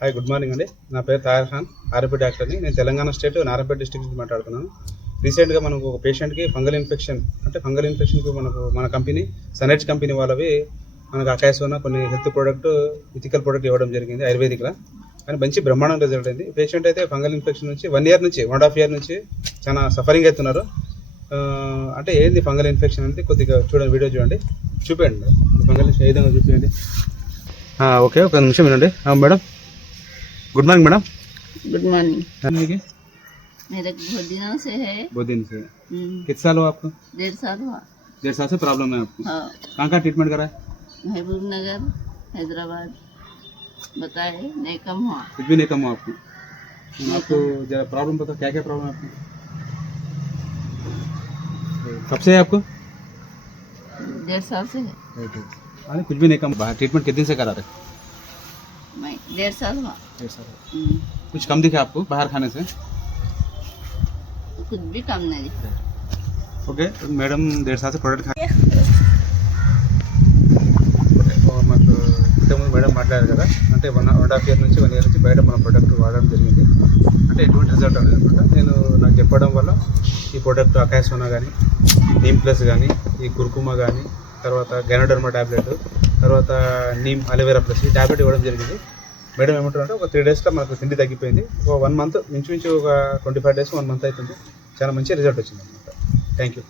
Hi, good morning అండి. నా పేరు తాయర్ ఖాన్, ఆర్ఎంపీ డాక్టర్ని. నేను తెలంగాణ స్టేట్ నారాయణపేట డిస్ట్రిక్ట్ నుంచి మాట్లాడుతున్నాను. రీసెంట్గా మనకు ఒక పేషెంట్కి ఫంగల్ ఇన్ఫెక్షన్కి మన కంపెనీ సనెట్స్ కంపెనీ వాళ్ళవి మనకు అకాయసోనా కొన్ని హెల్త్ ప్రోడక్ట్ ఇథికల్ ప్రోడక్ట్ ఇవ్వడం జరిగింది ఆయుర్వేదిక్లో. కానీ మంచి బ్రహ్మాండం రిజల్ట్ అయింది. పేషెంట్ అయితే ఫంగల్ ఇన్ఫెక్షన్ నుంచి 1.5 year నుంచి చాలా సఫరింగ్ అవుతున్నారు. అంటే ఏంది ఫంగల్ ఇన్ఫెక్షన్ అంటే కొద్దిగా చూడండి, వీడియో చూడండి, చూపించండి మేడం. ఫంగల్ ఇన్ఫెక్షన్ ఏ విధంగా చూపించండి. ఓకే, ఒక నిమిషం వినండి. Madam, good morning madam. Good morning. मेरे बहुत दिनों से है. बहुत दिन से. कितने साल हुआ आपको? 1.5 साल हुआ. 1.5 साल से प्रॉब्लम है आपको? हाँ. कहाँ ट्रीटमेंट करा है? महबूब नगर, हैदराबाद. बताए नहीं कम हुआ. कुछ भी नहीं कम हुआ आपको? आपको जरा प्रॉब्लम बताओ, क्या क्या प्रॉब्लम है आपको? कब से है आपको? 1.5 साल से है. अरे कुछ भी नहीं कम. बाहर ट्रीटमेंट कितने दिन से करा रहे? मैं 1.5 साल हुआ. 1.5 साल. कुछ कम दिखा आपको बाहर खाने से? कुछ भी कम नहीं दिखा. ओके मैडम, 1.5 साल से प्रोडक्ट खा మాకు ఇంతకుముందు మేడం మాట్లాడారు కదా, అంటే 1.5 year నుంచి 1 year నుంచి బయట మన ప్రోడక్ట్ వాడడం జరిగింది. అంటే ఎటువంటి రిజల్ట్ అనేది అనమాట. నేను నాకు చెప్పడం వల్ల ఈ ప్రోడక్ట్ అకాయసోనా కానీ, నీమ్ ప్లస్ కానీ, ఈ కుర్కుమా కానీ, తర్వాత గైనోడర్మా ట్యాబ్లెట్, తర్వాత నీమ్ అలోవెరా ప్లస్ ఈ ట్యాబ్లెట్ ఇవ్వడం జరిగింది. మేడం ఏమంటారంటే ఒక 3 daysలో మనకు తిండి తగ్గిపోయింది. ఒక 1 month, ఇంచుమించు ఒక 25 days 1 month అవుతుంది. చాలా మంచి రిజల్ట్ వచ్చింది అనమాట. Thank you.